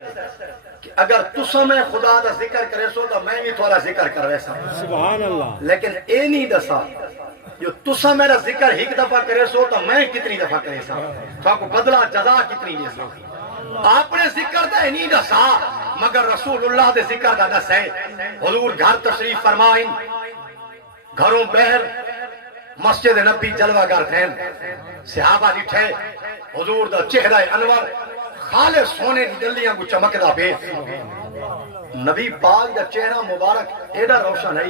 کہ اگر تسا میں خدا دا ذکر کرے سو تو میں بھی تھوڑا ذکر کر ویسا سبحان اللہ لیکن اے نہیں دسا جو تسا میرا ذکر ایک دفعہ کرے سو تو میں کتنی دفعہ کرے سا تو کو بدلہ جزا کتنی دے سا آپ نے ذکر دا نہیں دسا مگر رسول اللہ دے ذکر دا دس ہے حضور گھر تشریف فرمائیں گھروں بہر مسجد نبی جلوہ گر تھے صحابہ ڈٹھے حضور دا چہرہ انور خالص سونے دی دلیاں کو چمکدا پے نبی پاک دا چہرہ مبارک ایڈا روشن ہے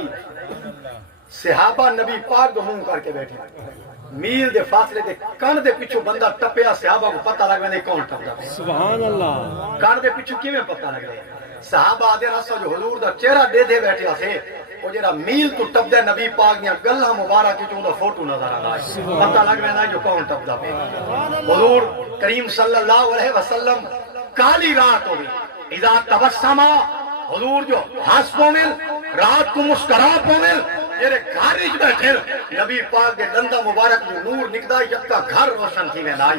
صحابہ نبی پاک دو منہ کر کے بیٹھے میل دے فاصلے دے کان دے پیچھو بندہ ٹپیا صحابہ کو پتہ لگ ویندے کون ٹپدا پے سبحان اللہ کان دے پیچھو کیویں پتہ لگ رہے صحابہ آدھے رسا جو حضور دا چہرہ دے دے بیٹھے تھے وہ جڑا میل تو ٹپ دے نبی پاک دیاں گلاں مبارک وچوں دا فوٹو نظر آ رہا ہے پتہ لگ ویندا جو کون ٹپدا پے حضور کریم صلی اللہ علیہ وسلم کالی رات ہوئی اذا تبسما حضور جو ہنس پومل رات کو مسکرا پومل میرے گھر وچ بیٹھے نبی پاک دے دندا مبارک جو نور نکدا یکا گھر روشن تھی ویندا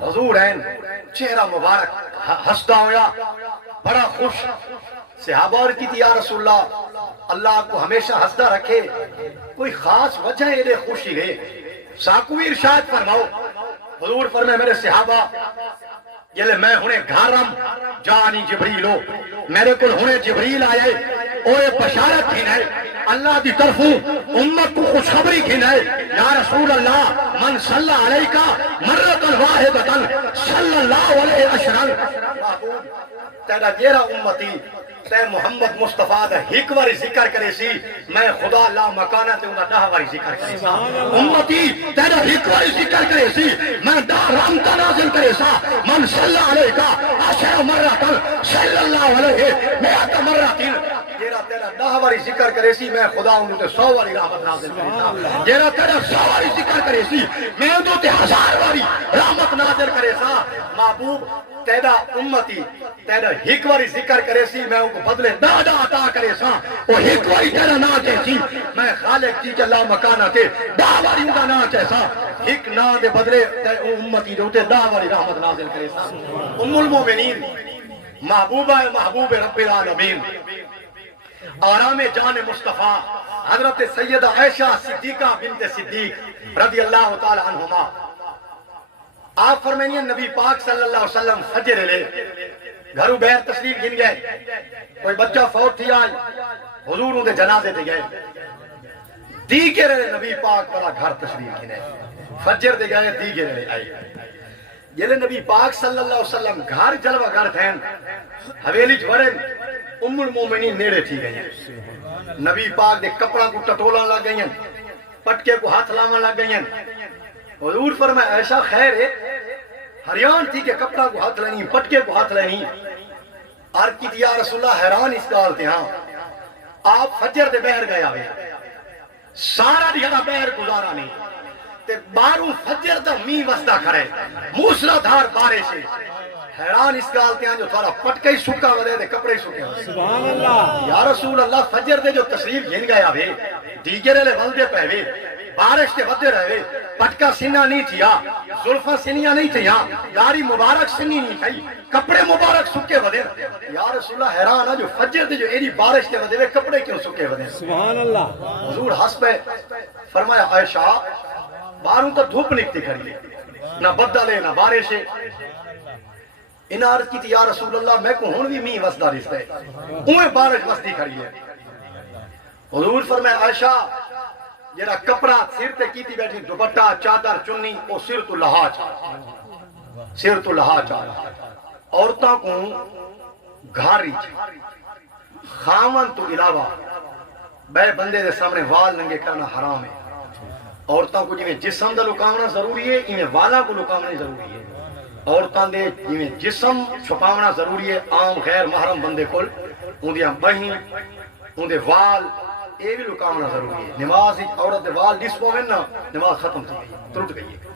حضور ہیں چہرہ مبارک ہسدا ہویا بڑا خوش صحابہ اور کی یا رسول اللہ کو ہمیشہ ہسدا رکھے کوئی خاص وجہ ہے دے خوشی ہے ساکوی ارشاد فرماؤ حضور فرمائے میرے صحابہ جلے میں ہونے گھارم جانی جبریل ہو میرے کل ہونے جبریل آئے اوے بشارت ہی نہیں اللہ دی طرفوں امت کو خوشخبری کی نہیں یا رسول اللہ من صلی علیکہ مرت الواحدتن صلی اللہ علیہ اشرن تیرا جیرا امتی تے محمد مصطفیٰ دا ایک واری ذکر کرے سی میں خدا اللہ مکانہ تے انہا 10 واری ذکر کرے سا امتی تیرا ایک واری ذکر کرے سی میں دا رحمتہ نازل کرے سا من صلی علیکہ عشر مرتن صلی اللہ علیہ میعت مرتن جیرا تیرا 10 واری ذکر کرے سی میں خدا انہوں تے 100 واری رحمت نازل کرے سا جیرا تیرا 100 واری ذکر کرے سی میں انہوں تے 1000 واری رحمت نازل کرے سا محبوب تیرا امتی تیرا ایک واری ذکر کرے سی میں ان کو بدلے دادا عطا کرے سا اور ایک واری تیرا نا چاہے سی میں خالق جی کے اللہ مکانہ تے 10 واری ان کا نا چاہے سا ایک نا دے بدلے امتی دے ہوتے 10 واری رحمت نازل کرے سا ام المومنین محبوبہ محبوب رب العالمین آرام جان مصطفیٰ حضرت سیدہ عائشہ صدیقہ بنت صدیق رضی اللہ تعالی عنہما آپ فرمائیں نبی پاک صلی اللہ علیہ وسلم فجر لے گھروں بہر تشریف گن گئے کوئی بچہ فوت تھی آئی حضور انہیں جنازے دے گئے دیگر نبی پاک پڑا گھر تشریف گنے فجر دے گئے دیگر آئی یہ نبی پاک صلی اللہ علیہ وسلم گھر جلوہ گھر تھین حویلی جوڑن ام المومنین نیڑے تھی گئی ہیں نبی پاک دے کپڑا کو ٹٹولا لگ گئی ہیں پٹکے کو ہاتھ لاما لگ گئی ہیں حضور فرمائے ایسا خیر ہے حریان تھی کہ کپڑا کو ہاتھ لینی پٹکے کو ہاتھ لینی عرض کی یا رسول اللہ حیران اس کالتے ہاں آپ فجر دے بہر گیا ہوئے سارا دیگا بہر گزارا نہیں تے باروں فجر دا می وسطہ کھڑے موسلا دھار بارے سے حیران اس کالتے ہیں جو تھوڑا پٹکے سکا ودے دے کپڑے سکے ہوئے سبحان اللہ یا رسول اللہ فجر دے جو تشریف گھن گیا ہوئے دیگر لے ولدے پہوے بارش کے بدے رہے پٹکا سینہ نہیں تھیا زلفہ سینیاں نہیں تھیا داڑھی مبارک سنی نہیں تھی کپڑے مبارک سکے ودے یا رسول اللہ حیران ہے جو فجر دے جو ایڈی بارش کے ودے کپڑے کیوں سکے ودے سبحان اللہ حضور ہنس پہ فرمایا عائشہ باروں تو دھوپ نکتی کھڑی نہ بدلے نہ بارش ان عرض کی تھی یا رسول اللہ میں کو ہون بھی می وسدہ رشتہ ہے اوہ بارش وسدی کھڑی ہے حضور فرمایا عائشہ جیرا کپڑا سر تے کیتی بیٹھی دوپٹہ چادر چنی او سر تو لہا چاہ عورتوں کو گھاری خامن تو علاوہ بے بندے دے سامنے وال ننگے کرنا حرام ہے عورتوں کو جنہیں جسم دا لکامنا ضروری ہے انہیں والا کو لکامنا ضروری ہے عورتوں دے جنہیں جسم چھپاونا ضروری ہے عام غیر محرم بندے کل ان دیاں بہن ان دے وال یہ بھی لکامنا ضروری ہے نماز عورت وال ڈس پویں نا نماز ختم تھی گئی ٹوٹ گئی ہے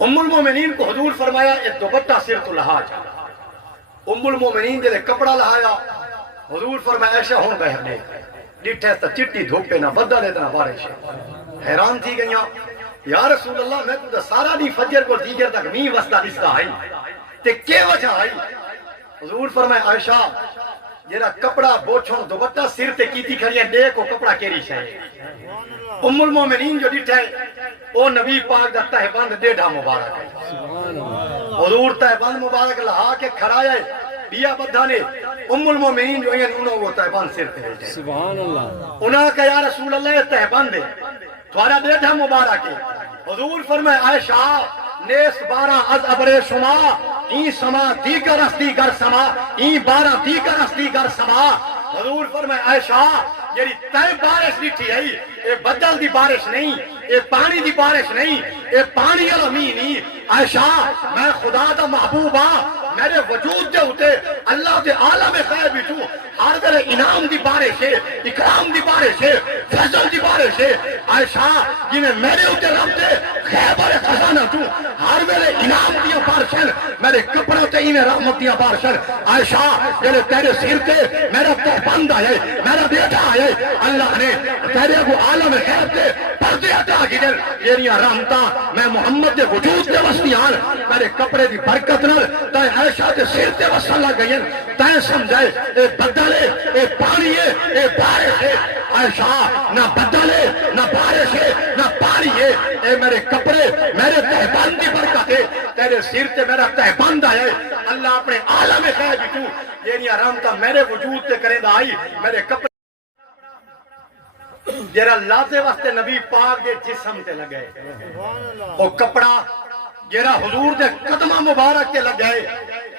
ام المومنین کو حضور فرمایا ایک دوپٹہ سر تو لہا چاہا ام المومنین دے کپڑا لہایا حضور فرمایا ایسا ہون بہر لے ڈٹھے تا چٹی دھوپے نہ بدہ لیتا نہ بارش حیران تھی گئیاں یا رسول اللہ میں تو سارا دی فجر کو دیگر تک می وسطہ دستا ہے تے کی وجہ آئی حضور فرمائے عائشہ جیڑا کپڑا بوچھوں دوپٹہ سر تے کیتی کھڑی ہے دیکھ وہ کپڑا کیڑی شے ام المومنین جو ڈٹھا ہے وہ نبی پاک دا تہبند ڈیڑھا مبارک ہے سبحان اللہ حضور تہبند مبارک لہا کے کھڑایا ہے بیا بدھا نے ام المومنین جو ہیں انہوں وہ تہبند سر تے بیٹھے سبحان اللہ انہاں کہا یا رسول اللہ یہ تہبند ہے تھوڑا ڈیڑھا مبارک ہے حضور فرمائے عائشہ نیس بارہ از ابر شما این سما دیگر اس دیگر سما این بارہ دیگر اس دیگر سما حضور فرمائے عائشہ یعنی تائیں بارش نہیں ہے یہ بدل دی بارش نہیں یہ پانی دی بارش نہیں یہ پانی علمی نہیں عائشہ میں خدا دا محبوب ہاں میرے وجود دے ہوتے اللہ دے عالم غیب ہوں ہر ویلے انعام دی بارش ہے اکرام دی بارش ہے فضل دی بارش ہے عائشہ جنہیں میرے ہوتے رب دے خیبر خزانہ تو ہر ویلے انعام دیا بارشن میرے کپڑوں تے انہیں رحمت دیا بارشن عائشہ جنہیں تیرے سر تے میرا تہبند آئے میرا بیٹا آئے اللہ نے تیرے کو عالم غیب تے پردے عطا کی دن میریاں رحمتاں میں محمد دے وجود دے وسطیان میرے کپڑے دی برکت نال تائیں عائشہ دے سر تے وصلہ گئیں تائیں سمجھائے اے بدلے اے پانی ہے اے بارش ہے عائشہ نہ بدلے نہ بارش ہے نہ پانی ہے اے میرے کپڑے میرے تہبند دی برکت ہے تیرے سر تے میرا تہبند آیا ہے اللہ اپنے عالم غیب تو میریاں رحمتاں میرے وجود تے کرے دا آئی میرے کپڑے جیرا لازے واسطے نبی پاک دے جسم تے لگے وہ کپڑا جیرا حضور دے قدمہ مبارک تے لگے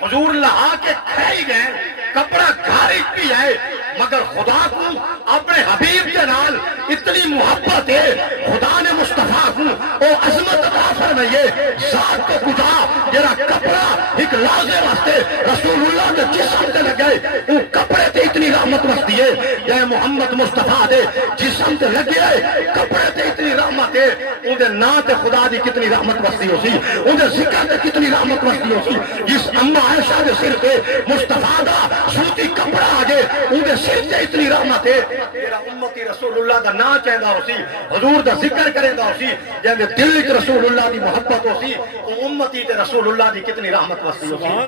حضور لہا کے کھائی گئے کپڑا گھاری بھی ہے مگر خدا کو اپنے حبیب کے نال اتنی محبت ہے خدا نے مصطفیٰ کو وہ عظمت عطا فرمائے ذات کو خدا جیرا کپڑا ایک لازے واسطے رسول اللہ دے جسم تے لگے وہ کپڑے تے اتنی رحمت وستی ہے یا محمد مصطفیٰ دے جسم تے لگے کپڑے تے اتنی رحمت ہے ان دے نا تے خدا دی کتنی رحمت وستی ہو سی ان دے ذکر تے کتنی رحمت وستی ہو سی جس اما عائشہ دے سر تے مصطفیٰ دا سوتی کپڑا آگے ان دے سر تے اتنی رحمت ہے میرا امتی رسول اللہ دا نا چاہدہ ہو سی حضور دا ذکر کرے دا ہو سی جہاں دے دل وچ رسول اللہ دی محبت ہو سی امتی تے رسول اللہ دی کتنی رحمت وستی ہو سی